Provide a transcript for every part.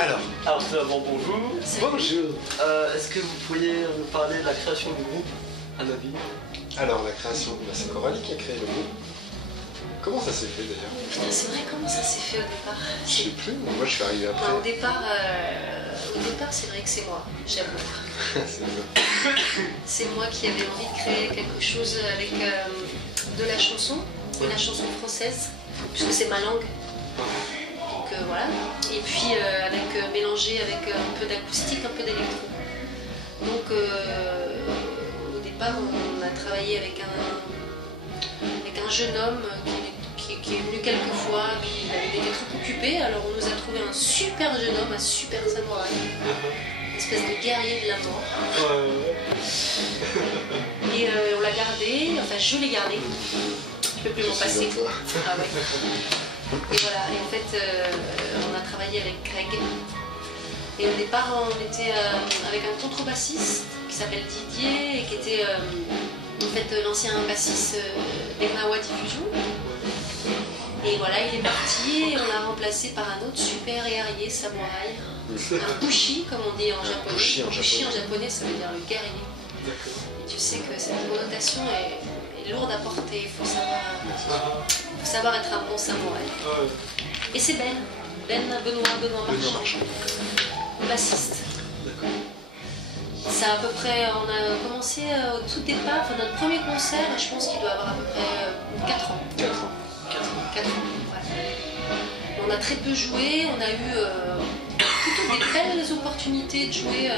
Alors tout d'abord bonjour. Bonjour. Est-ce que vous pourriez nous parler de la création du groupe Anabi? Alors la création, c'est Coralie qui a créé le groupe. Comment ça s'est fait d'ailleurs? Putain, c'est vrai, comment ça s'est fait au départ? Je sais plus, moi je suis arrivé après. Enfin, au départ, c'est vrai que c'est moi, j'avoue. C'est moi qui avais envie de créer quelque chose avec de la chanson française, puisque c'est ma langue. Donc voilà. Et puis mélangé avec un peu d'acoustique, un peu d'électro. Donc au départ, on a travaillé avec un jeune homme qui est venu quelques fois, puis il avait été trop occupé, alors on nous a trouvé un super jeune homme, un super samouraï, une espèce de guerrier de la mort. Et on l'a gardé, enfin je l'ai gardé, je peux plus m'en passer. Ah ouais. Et voilà, et en fait on a travaillé avec Greg. Et au départ on était avec un contrebassiste qui s'appelle Didier et qui était en fait l'ancien bassiste d'Ernawa Diffusion. Et voilà, il est parti et on l'a remplacé par un autre super guerrier samouraï, un bushi comme on dit en japonais. Bushi en japonais ça veut dire le guerrier. Et tu sais que cette connotation est lourde à porter, il faut savoir être un bon samouraï. Et c'est Benoît Marchand, bassiste. Ça à peu près, on a commencé au tout départ, enfin notre premier concert, je pense qu'il doit avoir à peu près 4 ans. 4 ans, ouais. On a très peu joué, on a eu plutôt des belles opportunités de jouer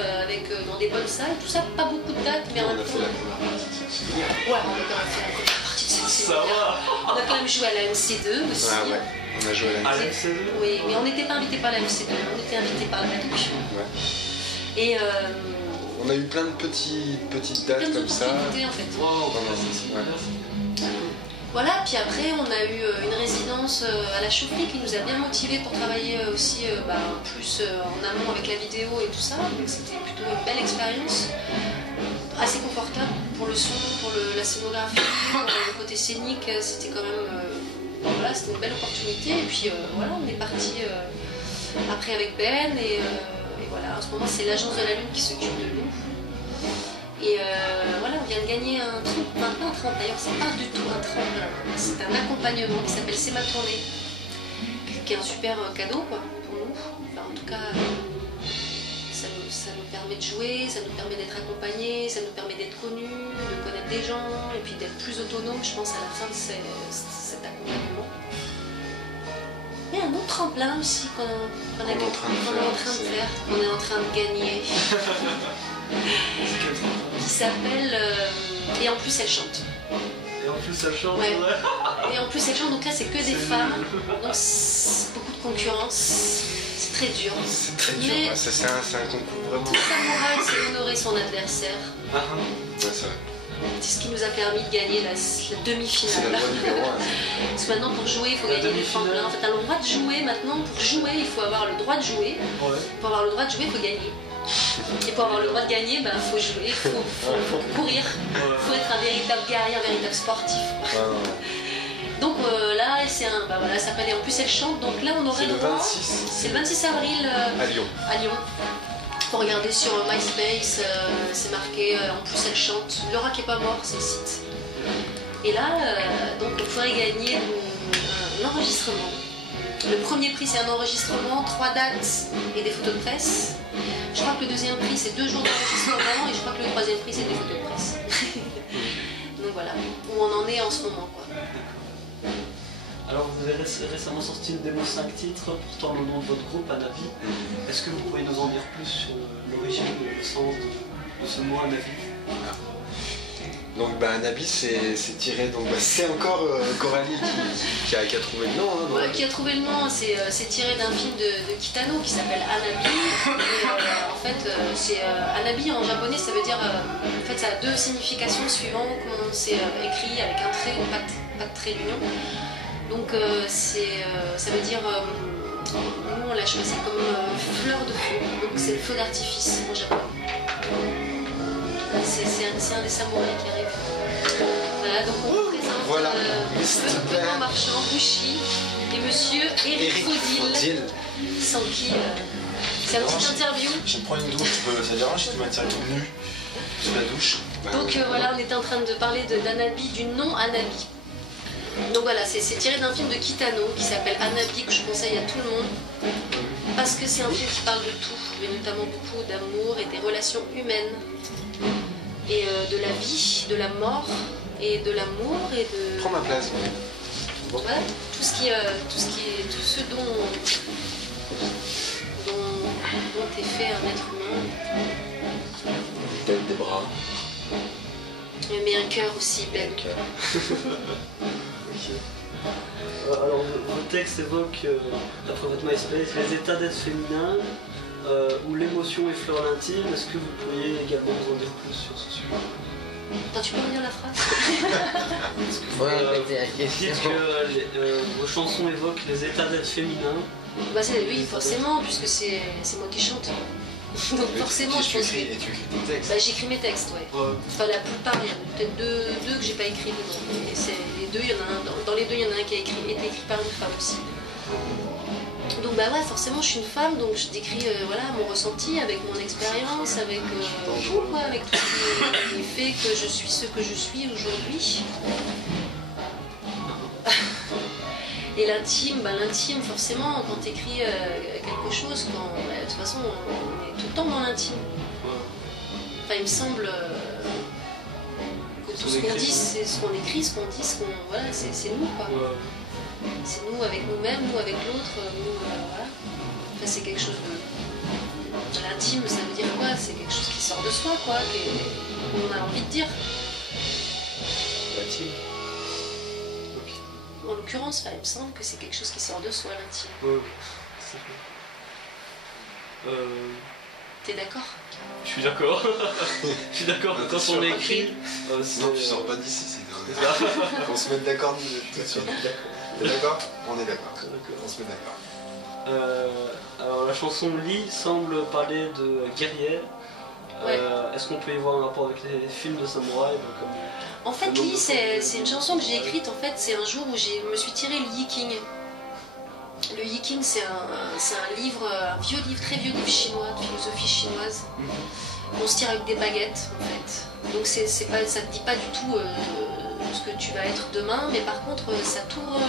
dans des bonnes salles, tout ça, pas beaucoup de dates, mais on a fait la première partie de cette série. Ouais, on a quand même fait la première partie de cette série. Ça va. On a quand même joué à la MC2 aussi. Ah ouais, on a joué à la MC2. Oui, mais on n'était pas invité par la MC2, on était invité par la traduction. Ouais. Et on a eu plein de petites dates comme ça. En fait. Voilà, puis après on a eu une résidence à la Chaufferie qui nous a bien motivés pour travailler aussi plus en amont avec la vidéo et tout ça. Donc c'était plutôt une belle expérience, assez confortable pour le son, pour la scénographie, pour le côté scénique, c'était quand même voilà, c'était une belle opportunité. Et puis voilà, on est parti après avec Ben et voilà, en ce moment c'est l'Agence de la Lune qui s'occupe de nous. Et voilà, on vient de gagner un truc, maintenant un tremplin, d'ailleurs c'est pas du tout un tremplin, c'est un accompagnement qui s'appelle C'est ma tournée, qui est un super cadeau quoi, pour nous. Enfin, en tout cas, ça nous permet de jouer, ça nous permet d'être accompagnés, ça nous permet d'être connus, de connaître des gens, et puis d'être plus autonome, je pense, à la fin de cet accompagnement. Il y a un autre tremplin aussi qu'on est en train de faire, qu'on est en train de gagner. Qui s'appelle Et en plus elle chante. Et en plus elle chante, ouais. Et en plus elle chante, donc là c'est que des femmes, donc beaucoup de concurrence, c'est très dur. C'est très dur, mais c'est un concours vraiment. Tout samouraï c'est honorer son adversaire. Ouais, c'est vrai. C'est ce qui nous a permis de gagner la demi-finale. C'est la loi numéro 1. Parce que maintenant pour jouer il faut gagner des tremplins. En fait, t'as le droit de jouer maintenant, pour jouer il faut avoir le droit de jouer. Ouais. Pour avoir le droit de jouer il faut gagner. Et pour avoir le droit de gagner, il faut jouer, il faut courir, il faut être un véritable guerrier, un véritable sportif. Donc là, c'est voilà, ça s'appelle Et en plus elle chante, donc là on aurait le droit. C'est le 26 avril à Lyon. Faut regarder sur MySpace, c'est marqué En plus elle chante. Laura qui est pas mort, c'est le site. Et là, donc on pourrait gagner un enregistrement. Le premier prix c'est un enregistrement, 3 dates et des photos de presse. Je crois que le deuxième prix c'est 2 jours d'enregistrement et je crois que le troisième prix c'est des photos de presse. Donc voilà, où on en est en ce moment quoi. Alors vous avez récemment sorti une démo 5 titres portant le nom de votre groupe Anabi. Est-ce que vous pourriez nous en dire plus sur l'origine, le sens de ce mot Anabi? Donc Anabi c'est tiré, donc c'est encore Coralie qui a trouvé le nom. Hein, ouais, qui a trouvé le nom, c'est tiré d'un film de Kitano qui s'appelle Anabi. En fait, Anabi en japonais ça veut dire, en fait ça a 2 significations suivant comment c'est écrit avec un trait ou pas de trait d'union. Donc ça veut dire, nous on l'a choisi comme fleur de feu, donc c'est le feu d'artifice en japonais. C'est un des samouraïs qui arrive. Voilà, donc on présente Benoît Marchand, Bushi et monsieur Eric Faudil, sans qui C'est une petite interview. Je me prends une douche, ça dérange si tu m'attires nu sous la douche. Donc voilà, on était en train de parler d'Hanabi, du nom Hanabi. Donc voilà, c'est tiré d'un film de Kitano qui s'appelle Hanabi, que je conseille à tout le monde. Parce que c'est un film qui parle de tout, mais notamment beaucoup d'amour et des relations humaines. Et de la vie, de la mort, et de l'amour, et de... Prends ma place. Voilà, tout ce dont est fait un être humain. Tête, des bras. Mais un cœur aussi, Ben. Alors, vos textes évoquent, d'après votre MySpace, les états d'être féminin, où l'émotion effleure l'intime. Est-ce que vous pourriez également vous en dire plus sur ce sujet? Attends, tu peux redire la phrase? Dites que vos chansons évoquent les états d'être féminin. Bah oui, forcément, puisque c'est moi qui chante. Donc forcément, je pense que... Et tu écris tes textes? Bah, j'écris mes textes, ouais. Enfin, la plupart, il y en a peut-être deux que j'ai pas écrit dedans. Et les deux, il y en a un, dans les deux, il y en a un qui a été écrit par une femme aussi. Donc bah ouais, forcément, je suis une femme, donc je décris voilà, mon ressenti avec mon expérience, avec tout, quoi, avec tout ce qui fait que je suis ce que je suis aujourd'hui. Et l'intime, l'intime, forcément, quand tu écris quelque chose, de toute façon, on est tout le temps dans l'intime. Enfin, il me semble que tout ce qu'on dit, c'est ce qu'on écrit, ce qu'on dit, voilà, c'est nous, quoi. C'est nous avec nous-mêmes, nous avec l'autre, nous, voilà. Enfin, c'est quelque chose de l'intime, ça veut dire quoi? C'est quelque chose qui sort de soi, quoi, qu'on a envie de dire. L'intime. En l'occurrence, il me semble que c'est quelque chose qui sort de soi, l'intime. Ouais, c'est vrai. T'es d'accord? Je suis d'accord. Je suis d'accord que quand on écrit... Non, tu sors pas d'ici, c'est qu'on se mette d'accord tout de suite. T'es d'accord? On est d'accord. On se met d'accord. Alors la chanson Lee semble parler de guerrière. Ouais. Est-ce qu'on peut y voir un rapport avec les films de samouraï comme... En fait, Lee, c'est une chanson que j'ai écrite, en fait, c'est un jour où je me suis tiré le Yiking. Le Yiking, c'est un livre, un vieux livre, très vieux livre chinois, de philosophie chinoise. On se tire avec des baguettes, en fait. Donc ça te dit pas du tout ce que tu vas être demain, mais par contre, ça t'ouvre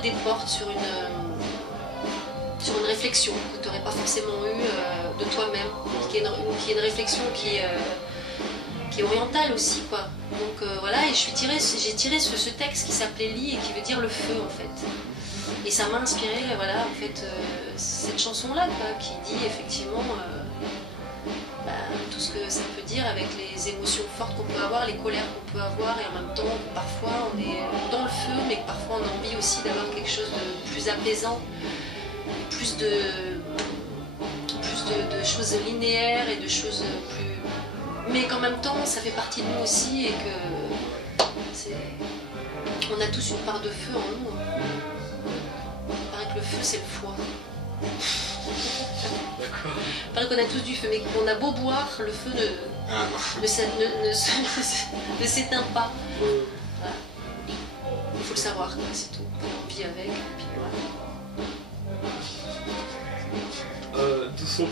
des portes sur une réflexion que tu n'aurais pas forcément eue de toi-même, qui est une réflexion qui est orientale aussi, quoi. Donc voilà, et j'ai tiré ce texte qui s'appelait Li et qui veut dire le feu, en fait. Et ça m'a inspiré, voilà, en fait, cette chanson-là, quoi, qui dit effectivement tout ce que ça peut dire avec les émotions fortes qu'on peut avoir, les colères qu'on peut avoir, et en même temps, parfois on est dans le feu, mais que parfois on a envie aussi d'avoir quelque chose de plus apaisant, plus de choses linéaires et de choses plus... Mais qu'en même temps, ça fait partie de nous aussi et que on a tous une part de feu en nous. Il paraît que le feu, c'est le foie. D'accord. Il paraît qu'on a tous du feu, mais qu'on a beau boire, le feu ne s'éteint pas. Voilà. Il faut le savoir, c'est tout. On vit avec, et puis voilà. D'où sont